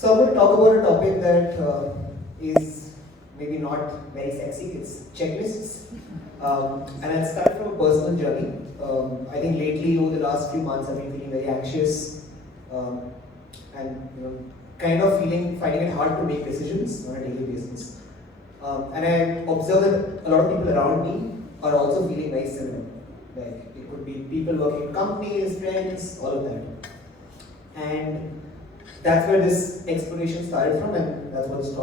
So I'm going to talk about a topic that is maybe not very sexy. It's checklists. And I'll start from a personal journey. I think lately, over the last few months, I've been feeling very anxious and kind of finding it hard to make decisions on a daily basis. And I observe that a lot of people around me are also feeling very similar. Like it could be people working in companies, friends, all of that. And that's where this exploration started from, and that's what this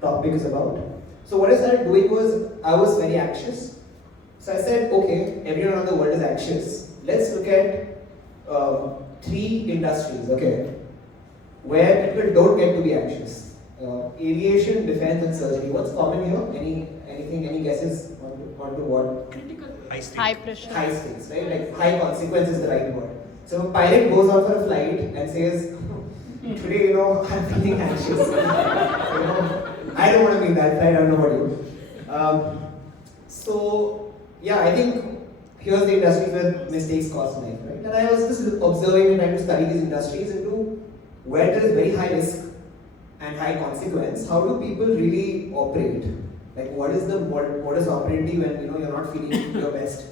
topic is about. So what I started doing was, I was very anxious. So I said, okay, everyone around the world is anxious. Let's look at 3 industries, okay, where people don't get to be anxious. Aviation, defense, and surgery. What's common here? Any guesses on to what? High pressure. High stakes, right? Like high consequence is the right word. So a pilot goes out for a flight and says, today, I'm feeling anxious. I don't want to be in that flight, I don't know about you. So, yeah, I think here's the industries where mistakes cost life, right? And I was just observing and trying to study these industries into where there is very high risk and high consequence. How do people really operate? Like, what is opportunity when you're not feeling your best?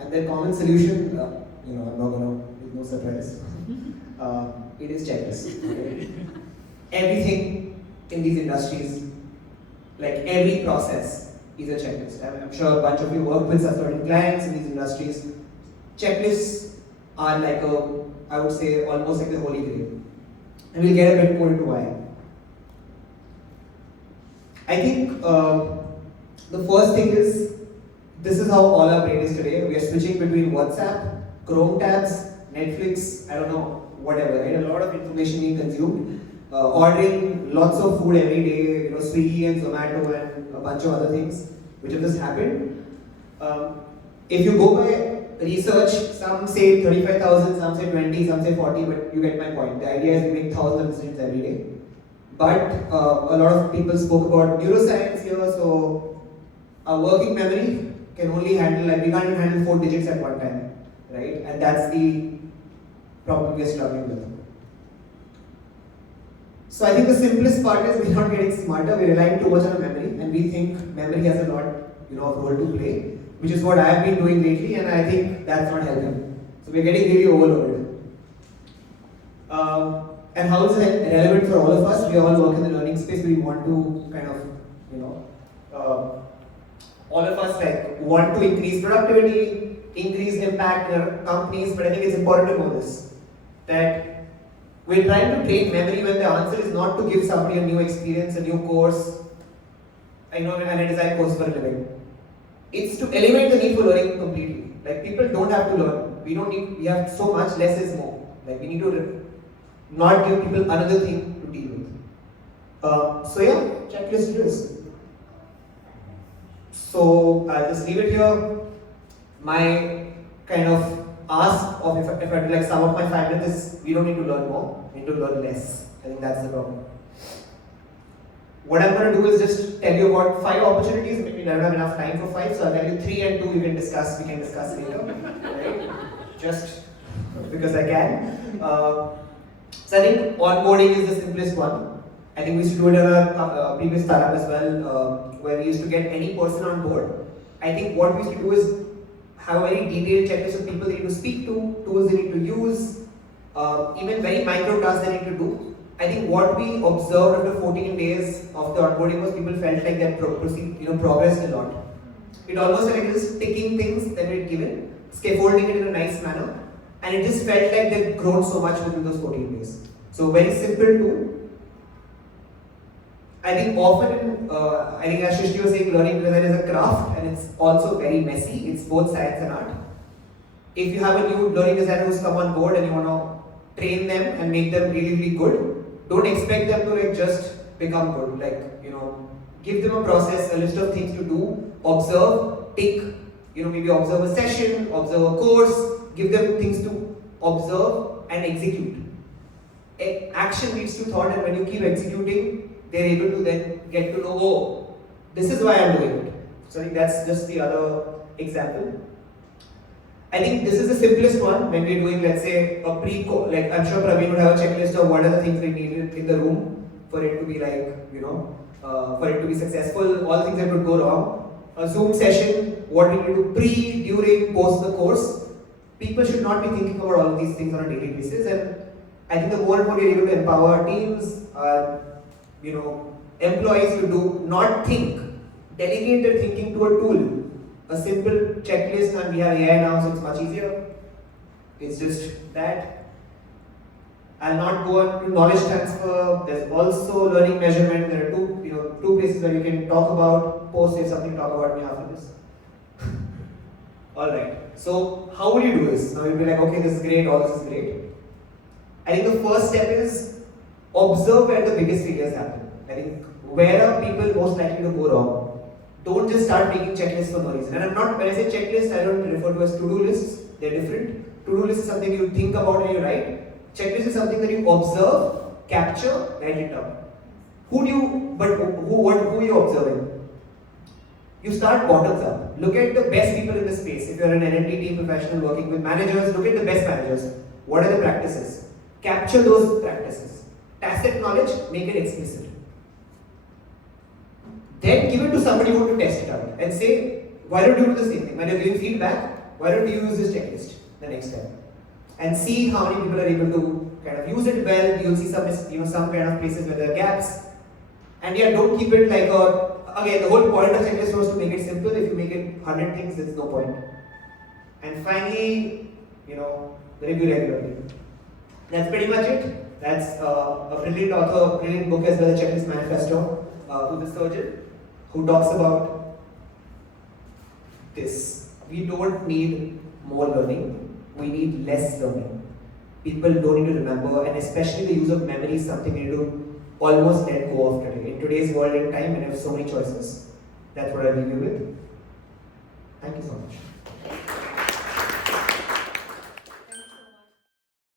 And the common solution, I'm not gonna, there's no surprise. It is checklists. Okay? Everything in these industries, like every process, is a checklist. I'm sure a bunch of you work with certain clients in these industries. Checklists are like I would say, almost like the holy grail. And we'll get a bit more into why. I think the first thing is, this is how all our brain is today. We are switching between WhatsApp, Chrome tabs, Netflix, I don't know, whatever, right? A lot of information being consumed. Ordering lots of food every day, Swiggy and Zomato and a bunch of other things which have just happened. If you go by research, some say 35,000, some say 20, some say 40, but you get my point. The idea is to make thousands of decisions every day. But a lot of people spoke about neuroscience here, so our working memory can only handle, we can't even handle 4 digits at one time, right? And that's the problem we're struggling with. So I think the simplest part is we're not getting smarter, we're relying too much on memory, and we think memory has a lot of role to play, which is what I've been doing lately, and I think that's not helping. So we're getting really overloaded. And how is it relevant for all of us? We all work in the learning space, we want to kind of, all of us want to increase productivity, increase impact in our companies, but I think it's important to know this, that we're trying to train memory when the answer is not to give somebody a new experience, a new course, and a design course for a living. It's to eliminate the need for learning completely. Like, people don't have to learn. We have so much, less is more. Like, we need to not give people another thing to deal with. So yeah, checklist it is. So I'll just leave it here. My kind of ask of if I do sum up my 5 minutes is, we don't need to learn more, we need to learn less. I think that's the problem. What I'm going to do is just tell you about 5 opportunities. Maybe I don't have enough time for 5, so I'll tell you 3 and 2 we can discuss later. Right? Just because I can. So I think onboarding is the simplest one. I think we used to do it in our previous startup as well, where we used to get any person on board. I think what we used to do is have a very detailed checklist of people they need to speak to, tools they need to use, even very micro tasks they need to do. I think what we observed after 14 days of the onboarding was people felt like they progressed a lot. It almost felt like just ticking things that we had given, scaffolding it in a nice manner, and it just felt like they've grown so much within those 14 days. So very simple tool. I think often, I think as Shrishti was saying, learning design is a craft, and it's also very messy. It's both science and art. If you have a new learning designer who's come on board and you want to train them and make them really, really good, don't expect them to just become good. Give them a process, a list of things to do, observe, tick, maybe observe a session, observe a course, give them things to observe and execute. Action leads to thought, and when you keep executing, they're able to then get to know, oh, this is why I'm doing it. So I think that's just the other example. I think this is the simplest one when we're doing, let's say, a like I'm sure Praveen would have a checklist of what are the things we need in the room for it to be like, for it to be successful, all things that would go wrong. A Zoom session, what we need to do pre, during, post the course. People should not be thinking about all of these things on a daily basis, and I think the more and more we're able to empower our teams, employees to do not think, delegate their thinking to a tool. A simple checklist, and we have AI now, so it's much easier. It's just that. I'll not go on to knowledge transfer. There's also learning measurement. There are two places where you can talk about. Post if something to talk about me after this. Alright. So how would you do this? Now you'll be like, okay, this is great, all this is great. I think the first step is observe where the biggest failures happen. I think where are people most likely to go wrong? Don't just start making checklists for no reason. And when I say checklist, I don't refer to as to-do lists. They're different. To-do list is something you think about and you write. Checklist is something that you observe, capture, write it down. Who are you observing? You start bottoms up. Look at the best people in the space. If you're an L&D team professional working with managers, look at the best managers. What are the practices? Capture those practices. Tacit knowledge, make it explicit. Then give it to somebody who to test it out and say, why don't you do the same thing? When you're giving feedback, why don't you use this checklist the next time? And see how many people are able to kind of use it well. You'll see some kind of places where there are gaps. And yeah, don't keep it like again, the whole point of checklist was to make it simple. If you make it 100 things, there's no point. And finally, review regularly. That's pretty much it. That's a brilliant author, brilliant book as well, the Checklist Manifesto, who's a surgeon, who talks about this. We don't need more learning, we need less learning. People don't need to remember, and especially the use of memory is something we need to almost let go of today. In today's world and time, we have so many choices. That's what I'll leave you with. Thank you so much.